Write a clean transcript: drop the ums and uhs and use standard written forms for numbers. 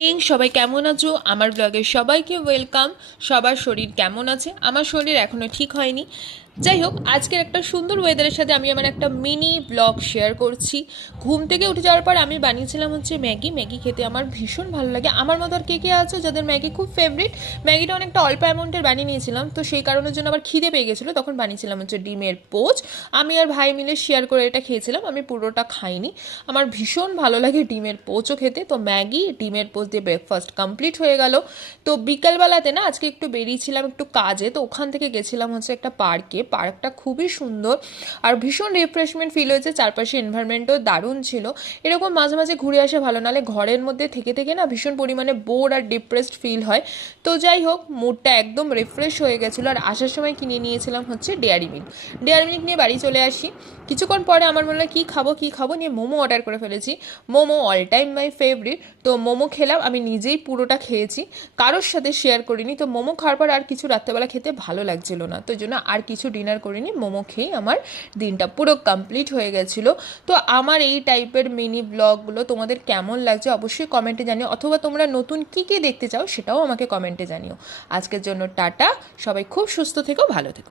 সবাই কেমন আছো? আমার ব্লগে সবাইকে ওয়েলকাম। সবার শরীর কেমন আছে? আমার শরীর এখনও ঠিক হয়নি। যাই হোক, আজকের একটা সুন্দর ওয়েদারের সাথে আমি আমার একটা মিনি ব্লগ শেয়ার করছি। ঘুম থেকে উঠে যাওয়ার পর আমি বানিয়েছিলাম হচ্ছে ম্যাগি। ম্যাগি খেতে আমার ভীষণ ভালো লাগে। আমার মতো আর কে কে আছে যাদের ম্যাগি খুব ফেভারিট? ম্যাগিটা অনেকটা অল্প অ্যামাউন্টের বানিয়ে নিয়েছিলাম, তো সেই কারণের জন্য আবার খিদে পেয়ে গেছিলো, তখন বানিয়েছিলাম হচ্ছে ডিমের পোচ। আমি আর ভাই মিলে শেয়ার করে এটা খেয়েছিলাম, আমি পুরোটা খাইনি। আমার ভীষণ ভালো লাগে ডিমের পোচও খেতে। তো ম্যাগি ডিমের পোচ দিয়ে ব্রেকফাস্ট কমপ্লিট হয়ে গেল। তো বিকালবেলাতে না আজকে একটু বেরিয়েছিলাম একটু কাজে, তো ওখান থেকে গেছিলাম হচ্ছে একটা পার্কে। পার্কটা খুবই সুন্দর আর ভীষণ রিফ্রেশমেন্ট ফিল হয়েছে, চারপাশে এনভায়রনমেন্টও দারুণ ছিল। এরকম মাঝে মাঝে ঘুরে আসা ভালো, নাহলে ঘরের মধ্যে থেকে থেকে না ভীষণ পরিমাণে বোর আর ডিপ্রেসড ফিল হয়। তো যাই হোক, মুডটা একদম রিফ্রেশ হয়ে গেছিলো। আর আসার সময় কিনে নিয়েছিলাম হচ্ছে ডেয়ারি মিল্ক। ডেয়ারি মিল্ক নিয়ে বাড়ি চলে আসি। কিছুক্ষণ পরে আমার মনে হয় কী খাবো নিয়ে মোমো অর্ডার করে ফেলেছি। Momo all time my favourite. তো মোমো খেলাম, আমি নিজেই পুরোটা খেয়েছি, কারোর সাথে শেয়ার করিনি। তো মোমো খাওয়ার পর আর কিছু রাত্রেবেলা খেতে ভালো লাগছিল না, তো জন্য আর কিছু ডিনার করিনি, মোমো খেয়েই আমার দিনটা পুরো কমপ্লিট হয়ে গেছিলো। তো আমার এই টাইপের মিনি ব্লগগুলো তোমাদের কেমন লাগছে অবশ্যই কমেন্টে জানিও, অথবা তোমরা নতুন কী কী দেখতে চাও সেটাও আমাকে কমেন্টে জানিও। আজকের জন্য টাটা, সবাই খুব সুস্থ থেকো, ভালো থেকো।